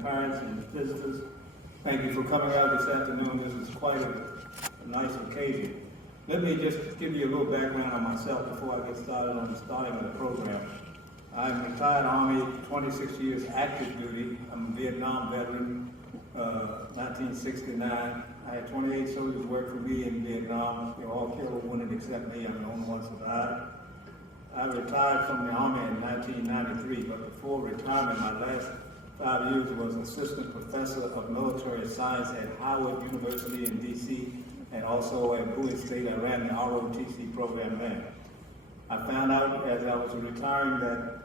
and parents and visitors, thank you for coming out this afternoon. This is quite a nice occasion. Let me just give you a little background on myself before I get started on the starting of the program. I'm a retired Army, 26 years active duty. I'm a Vietnam veteran, 1969. I had 28 soldiers work for me in Vietnam. They were all killed or wounded except me. I'm the only one survived. I retired from the Army in 1993, but before retirement, my last 5 years was assistant professor of military science at Howard University in D.C. and also at Bowie State. I ran the ROTC program there. I found out as I was retiring that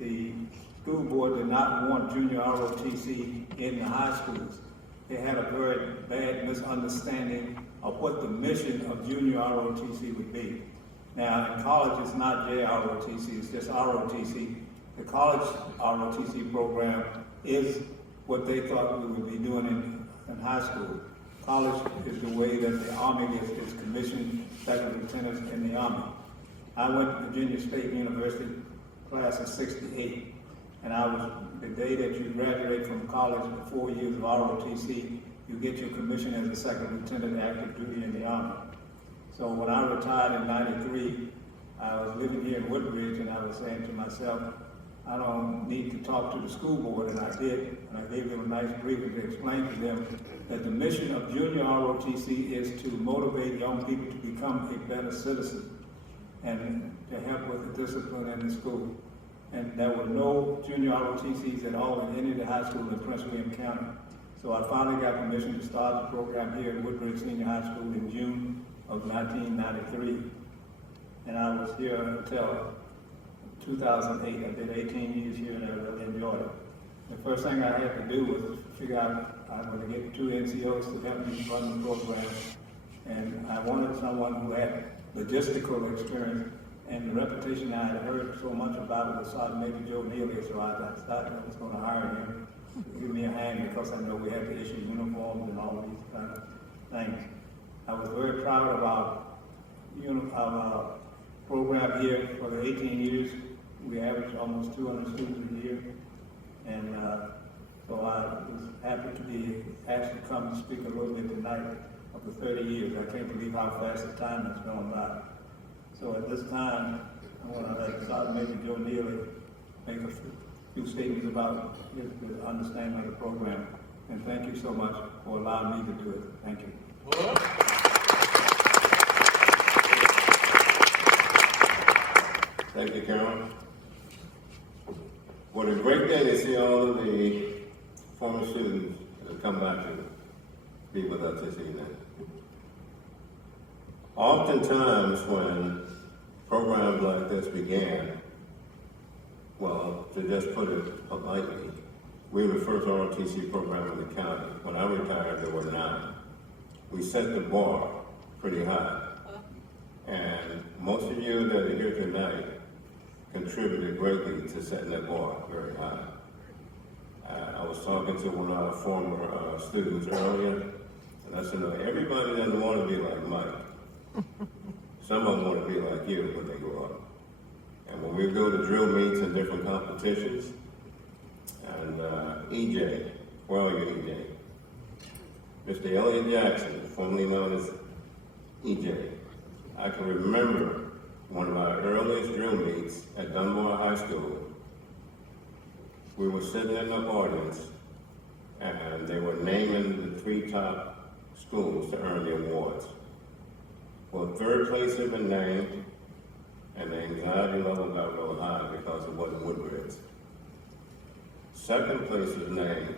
the school board did not want junior ROTC in the high schools. They had a very bad misunderstanding of what the mission of junior ROTC would be. Now, in college, it's not JROTC, it's just ROTC. The college ROTC program is what they thought we would be doing in high school. College is the way that the Army is commissioned second lieutenants in the Army. I went to Virginia State University, class of 68, and the day that you graduate from college, the 4 years of ROTC, you get your commission as a second lieutenant active duty in the Army. So when I retired in '93, I was living here in Woodbridge, and I was saying to myself, I don't need to talk to the school board, and I did, and I gave them a nice briefing to explain to them that the mission of junior ROTC is to motivate young people to become a better citizen and to help with the discipline in the school. And there were no junior ROTCs at all in any of the high schools in Prince William County. So I finally got permission to start the program here at Woodbridge Senior High School in June of 1993. And I was here until 2008. I did 18 years here and I really enjoyed it. The first thing I had to do was figure out I'm going to get 2 NCOs to help me run the program. And I wanted someone who had logistical experience, and the reputation I had heard so much about was Sergeant Major Joe Neely, so I decided I was going to hire him to give me a hand because I know we had to issue uniforms and all these kind of things. I was very proud of our program here for the 18 years. We averaged almost 200 students a year, and so I was happy to be asked to come and speak a little bit tonight of the 30 years. I can't believe how fast the time has gone by. So at this time, I want to let Sergeant Major Joe Neely make a few statements about his understanding of the program. And thank you so much for allowing me to do it. Thank you. Thank you, Carol. What a great day to see all of the former students that come back to be with us this evening. Oftentimes when programs like this began, well, to just put it politely, we were the first ROTC program in the county. When I retired, there were 9. We set the bar pretty high. And most of you that are here tonight contributed greatly to setting that bar very high. I was talking to one of our former students earlier, and I said, no, everybody doesn't want to be like Mike. Some of them want to be like you when they grow up. And when we go to drill meets and different competitions, and EJ, where are you, EJ? Mr. Elliott Jackson, formerly known as EJ. I can remember one of our earliest drill meets at Dunbar High School. We were sitting in the audience, and they were naming the 3 top schools to earn the awards. Well, 3rd place had been named, and the anxiety level got real high because it wasn't Woodbridge. 2nd place was named.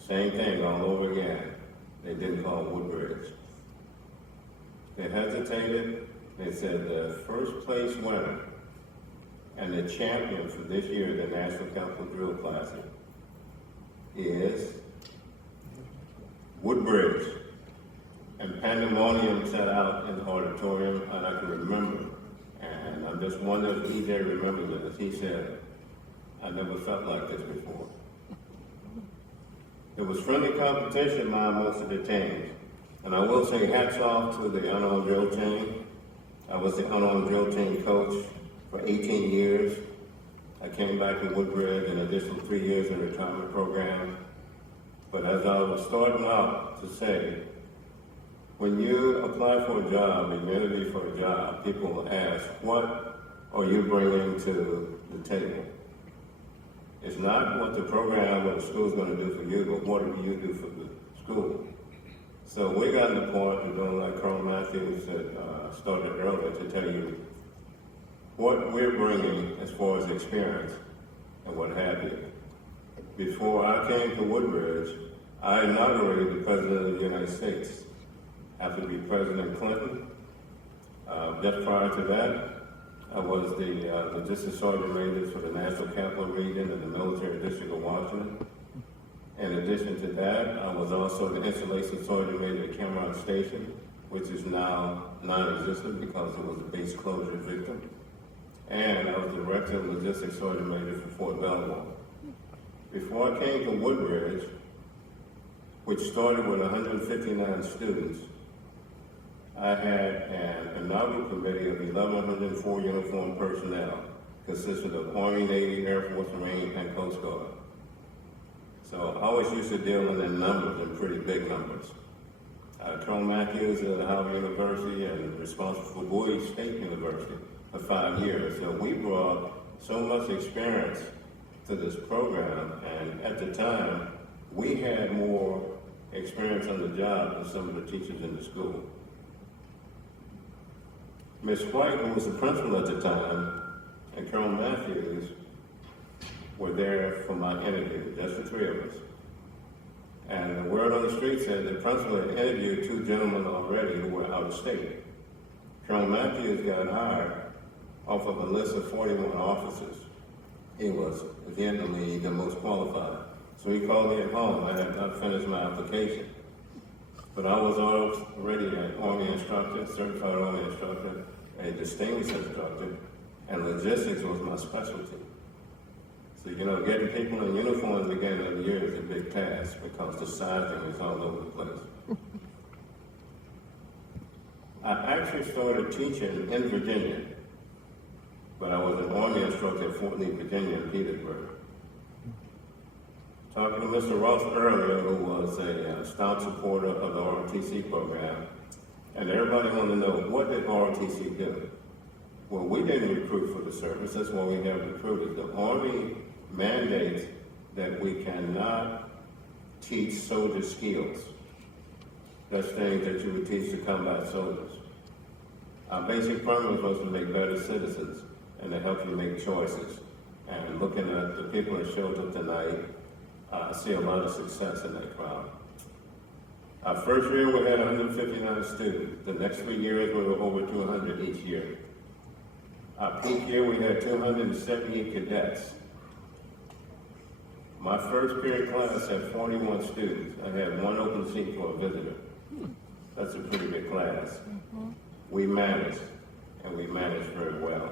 Same thing all over again. They didn't call it Woodbridge. They hesitated. They said the 1st place winner and the champion for this year, the National Council Drill Classic, is Woodbridge. And pandemonium set out in the auditorium, and I can remember. And I'm just wondering if EJ remembers this. He said, I never felt like this before. It was friendly competition by most of the teams. And I will say hats off to the unarmed drill team. I was the unarmed drill team coach for 18 years. I came back to Woodbridge an additional 3 years in the retirement program. But as I was starting out to say, when you apply for a job and you interview for a job, people will ask, what are you bringing to the table? It's not what the program or the school is going to do for you, but what do you do for the school? So we got to the point of doing like Colonel Matthews said, started earlier, to tell you what we're bringing as far as experience and what have you. Before I came to Woodbridge, I inaugurated the President of the United States. After be President Clinton. Just prior to that, I was the Logistics Sergeant Major for the National Capital Region in the Military District of Washington. In addition to that, I was also the Installation Sergeant Major at Cameron Station, which is now non-existent because it was a base closure victim. And I was the Director of Logistics Sergeant Major for Fort Belmont. Before I came to Woodbridge, which started with 159 students, I had an inaugural committee of 1,104 uniformed personnel, consisted of Army, Navy, Air Force, Marine, and Coast Guard. So I always used to deal in numbers, in pretty big numbers. Colonel Matthews at Howard University and responsible for Bowie State University for 5 years. So we brought so much experience to this program, and at the time, we had more experience on the job than some of the teachers in the school. Ms. White, who was the principal at the time, and Colonel Matthews were there for my interview, just the three of us. And the word on the street said the principal had interviewed 2 gentlemen already who were out of state. Colonel Matthews got hired off of a list of 41 officers. He was, at the end of the league, the most qualified. So he called me at home. I had not finished my application. But I was already an Army instructor, certified Army instructor, a distinguished instructor, and logistics was my specialty. So, you know, getting people in uniform at the beginning of the year is a big task because the sizing is all over the place. I actually started teaching in Virginia, but I was an Army instructor at Fort Lee, Virginia, in Petersburg. Talking to Mr. Ross earlier, who was a staunch supporter of the ROTC program, and everybody wanted to know, what did ROTC do? Well, we didn't recruit for the service. That's why we have recruited. The Army mandates that we cannot teach soldier skills. That's things that you would teach to combat soldiers. Our basic premise was to make better citizens and to help you make choices. And looking at the people that showed up tonight, I see a lot of success in that crowd. Our first year we had 159 students. The next 3 years we were over 200 each year. Our peak year we had 278 cadets. My first period class had 41 students. I had 1 open seat for a visitor. That's a pretty big class. We managed, and we managed very well.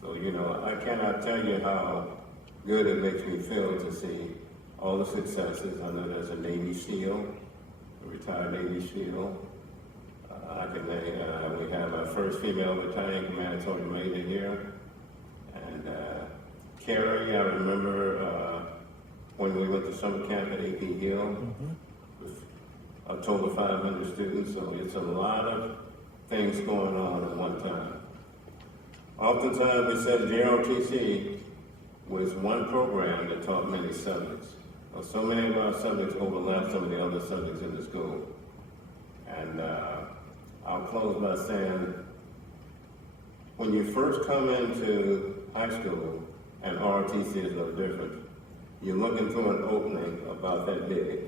So, you know, I cannot tell you how good it makes me feel to see all the successes. I know there's a Navy SEAL, a retired Navy SEAL. I can name, we have our first female battalion command sergeant major here. And Carrie, I remember when we went to summer camp at AP Hill, with a total of 500 students, so it's a lot of things going on at one time. Oftentimes we said JROTC was one program that taught many subjects. Well, so many of our subjects overlap some of the other subjects in the school. And I'll close by saying, when you first come into high school, and ROTC is no different, you look into an opening about that big.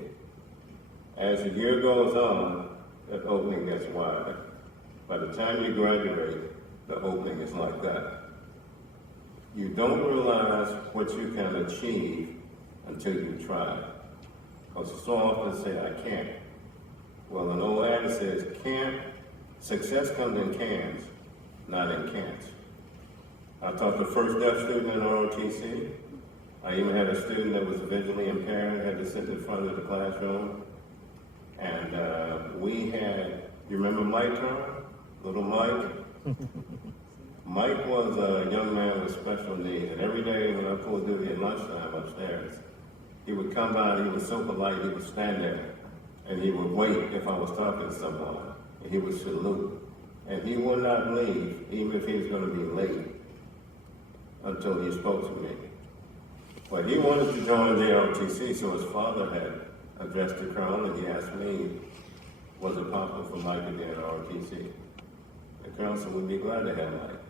As the year goes on, that opening gets wider. By the time you graduate, the opening is like that. You don't realize what you can achieve until you try. Because so often say, I can't. Well, an old adage says, success comes in cans, not in cans. I taught the first deaf student in ROTC. I even had a student that was visually impaired, had to sit in front of the classroom. And we had, you remember Mike Turner? Little Mike? Mike was a young man with special needs, and every day when I pulled duty at lunchtime upstairs, he would come by and he was so polite, he would stand there, and he would wait if I was talking to someone, and he would salute. And he would not leave, even if he was going to be late, until he spoke to me. But he wanted to join JROTC, so his father had addressed the crown, and he asked me, was it possible for Mike to be in ROTC? The colonel said, we'd be glad to have Mike.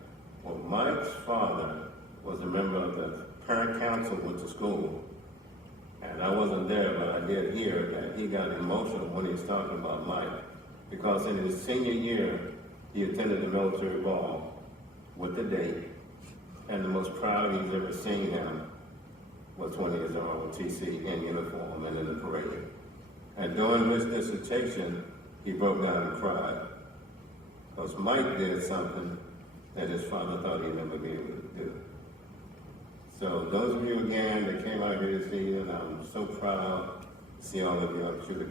Well, Mike's father was a member of the parent council with the school, and I wasn't there, but I did hear that he got emotional when he was talking about Mike, because in his senior year, he attended the military ball with the date, and the most proud he's ever seen him was when he was in ROTC in uniform and in the parade. And during his dissertation, he broke down and cried, because Mike did something that his father thought he'd never be able to do. So those of you again that came out here this evening, I'm so proud to see all of you. I'm sure the